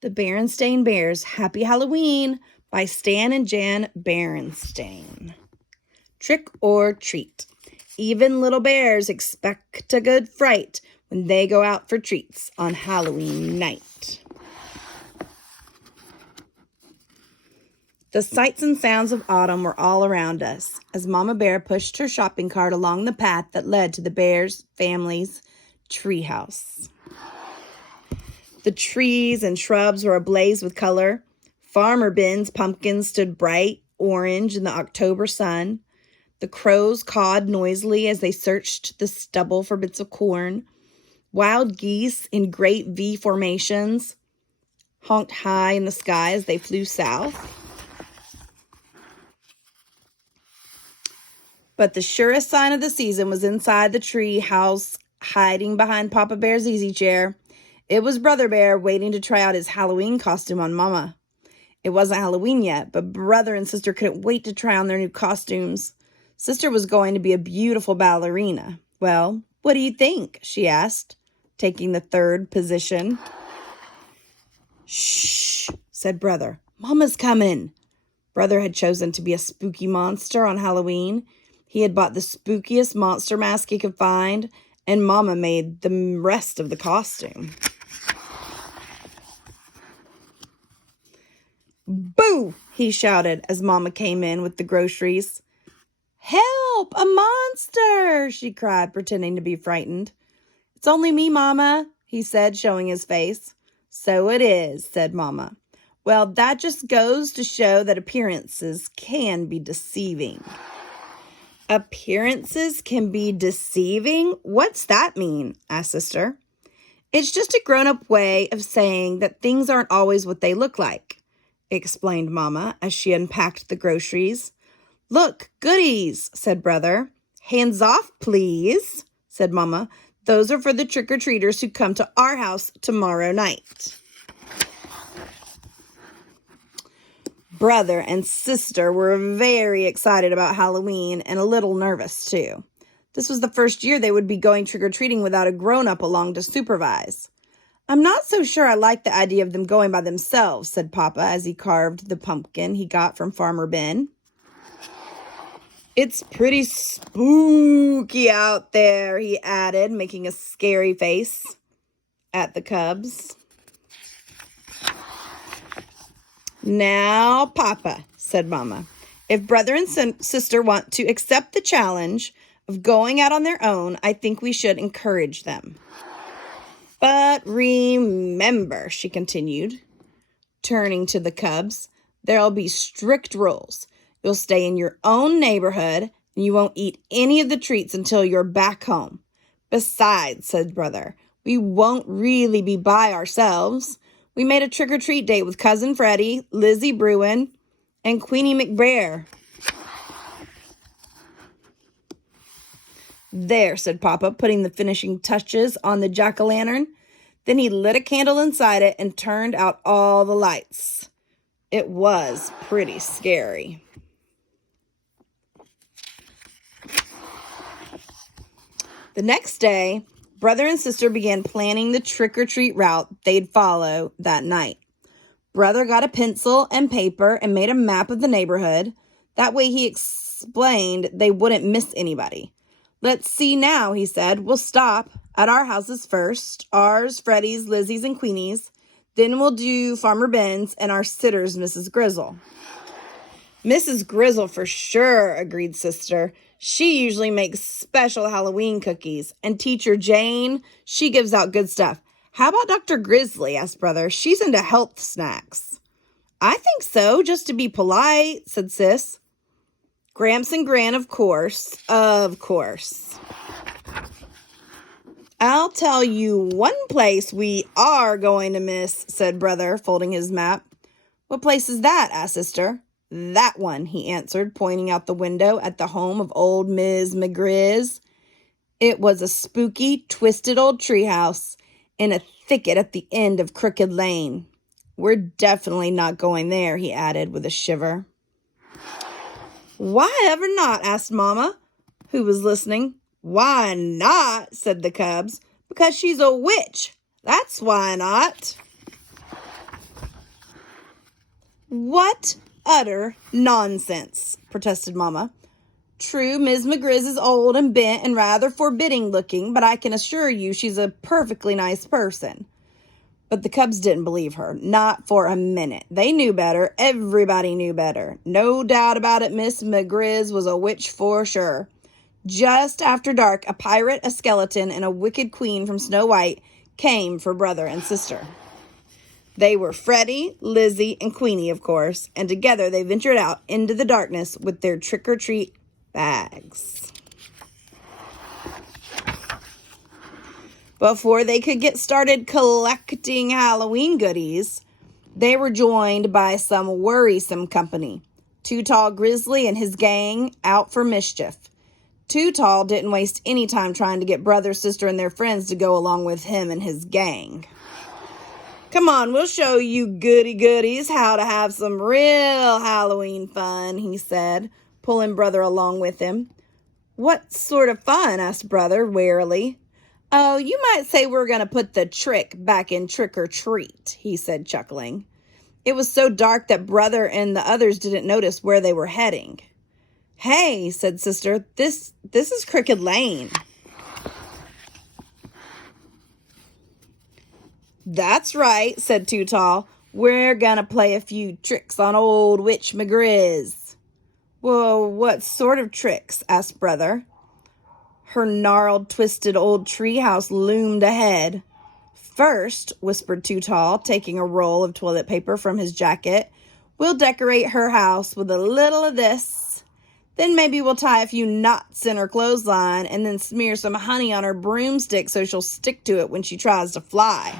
The Berenstain Bears Happy Halloween by Stan and Jan Berenstain. Trick or treat. Even little bears expect a good fright when they go out for treats on Halloween night. The sights and sounds of autumn were all around us as Mama Bear pushed her shopping cart along the path that led to the Bears family's treehouse. The trees and shrubs were ablaze with color. Farmer Ben's pumpkins stood bright orange in the October sun. The crows cawed noisily as they searched the stubble for bits of corn. Wild geese in great V formations honked high in the sky as they flew south. But the surest sign of the season was inside the tree house, hiding behind Papa Bear's easy chair. It was Brother Bear waiting to try out his Halloween costume on Mama. It wasn't Halloween yet, but Brother and Sister couldn't wait to try on their new costumes. Sister was going to be a beautiful ballerina. Well, what do you think? She asked, taking the third position. Shh, said Brother. Mama's coming. Brother had chosen to be a spooky monster on Halloween. He had bought the spookiest monster mask he could find, and Mama made the rest of the costume. Boo! He shouted as Mama came in with the groceries. Help! A monster! She cried, pretending to be frightened. It's only me, Mama, he said, showing his face. So it is, said Mama. Well, that just goes to show that appearances can be deceiving. Appearances can be deceiving? What's that mean? Asked Sister. It's just a grown-up way of saying that things aren't always what they look like, explained Mama as she unpacked the groceries. Look, goodies, said Brother. Hands off, please, said Mama. Those are for the trick-or-treaters who come to our house tomorrow night. Brother and Sister were very excited about Halloween and a little nervous, too. This was the first year they would be going trick-or-treating without a grown-up along to supervise. I'm not so sure I like the idea of them going by themselves, said Papa as he carved the pumpkin he got from Farmer Ben. It's pretty spooky out there, he added, making a scary face at the cubs. Now, Papa, said Mama, if Brother and Sister want to accept the challenge of going out on their own, I think we should encourage them. But remember, she continued, turning to the cubs, there'll be strict rules. You'll stay in your own neighborhood, and you won't eat any of the treats until you're back home. Besides, said Brother, we won't really be by ourselves. We made a trick-or-treat date with Cousin Freddie, Lizzie Bruin, and Queenie McBear. There, said Papa, putting the finishing touches on the jack-o'-lantern. Then he lit a candle inside it and turned out all the lights. It was pretty scary. The next day, Brother and Sister began planning the trick-or-treat route they'd follow that night. Brother got a pencil and paper and made a map of the neighborhood. That way, he explained, they wouldn't miss anybody. Let's see now, he said. We'll stop at our houses first. Ours, Freddie's, Lizzie's, and Queenie's. Then we'll do Farmer Ben's and our sitter's, Mrs. Grizzle. Mrs. Grizzle for sure, agreed Sister. She usually makes special Halloween cookies. And Teacher Jane, she gives out good stuff. How about Dr. Grizzly, asked Brother. She's into health snacks. I think so, just to be polite, said Sis. Gramps and Gran, of course. Of course. I'll tell you one place we are going to miss, said Brother, folding his map. What place is that? Asked Sister. That one, he answered, pointing out the window at the home of old Ms. McGrizz. It was a spooky, twisted old treehouse in a thicket at the end of Crooked Lane. We're definitely not going there, he added with a shiver. Why ever not? Asked Mama, who was listening. Why not? Said the cubs. Because she's a witch. That's why not. What utter nonsense, protested Mama. True, Ms. McGrizz is old and bent and rather forbidding looking, but I can assure you she's a perfectly nice person. But the Cubs didn't believe her, not for a minute. They knew better. Everybody knew better. No doubt about it, Miss McGrizz was a witch for sure. Just after dark, a pirate, a skeleton, and a wicked queen from Snow White came for brother and sister. They were Freddie, Lizzie, and Queenie, of course, and together they ventured out into the darkness with their trick-or-treat bags. Before they could get started collecting Halloween goodies, they were joined by some worrisome company. Too Tall Grizzly and his gang out for mischief. Too Tall didn't waste any time trying to get brother, sister, and their friends to go along with him and his gang. Come on, we'll show you goody-goodies how to have some real Halloween fun, he said, pulling brother along with him. What sort of fun? Asked brother warily. Oh, you might say we're going to put the trick back in trick-or-treat, he said, chuckling. It was so dark that brother and the others didn't notice where they were heading. Hey, said sister, this is Crooked Lane. That's right, said Too Tall. We're gonna play a few tricks on old Witch McGrizz. Whoa, what sort of tricks? Asked brother. Her gnarled, twisted old treehouse loomed ahead. First, whispered Too Tall, taking a roll of toilet paper from his jacket, we'll decorate her house with a little of this. Then maybe we'll tie a few knots in her clothesline and then smear some honey on her broomstick so she'll stick to it when she tries to fly.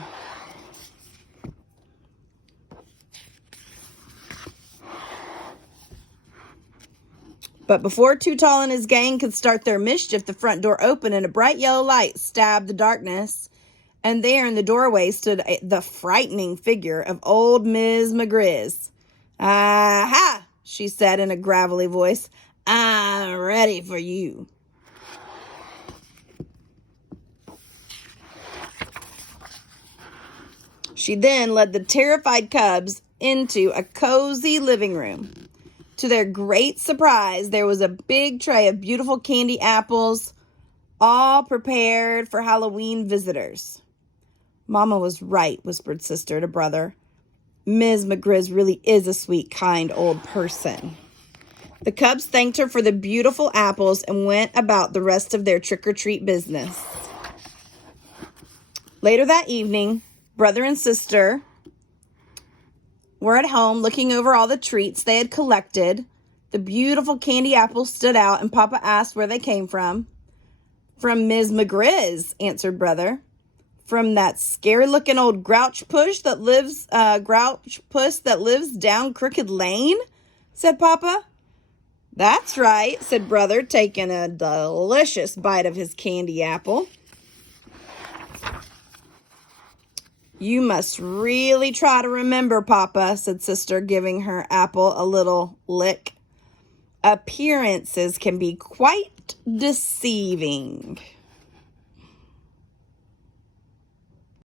But before Too Tall and his gang could start their mischief, the front door opened and a bright yellow light stabbed the darkness. And there in the doorway stood the frightening figure of old Ms. McGrizz. Aha, she said in a gravelly voice. I'm ready for you. She then led the terrified Cubs into a cozy living room. To their great surprise, there was a big tray of beautiful candy apples, all prepared for Halloween visitors. Mama was right, whispered sister to brother. Ms. McGrizz really is a sweet, kind old person. The Cubs thanked her for the beautiful apples and went about the rest of their trick-or-treat business. Later that evening, brother and sister were at home looking over all the treats they had collected. The beautiful candy apples stood out, and Papa asked where they came from. From Ms. McGrizz, answered brother. From that scary-looking old grouch puss that lives down Crooked Lane, said Papa. That's right, said brother, taking a delicious bite of his candy apple. You must really try to remember, Papa, said sister, giving her apple a little lick. Appearances can be quite deceiving.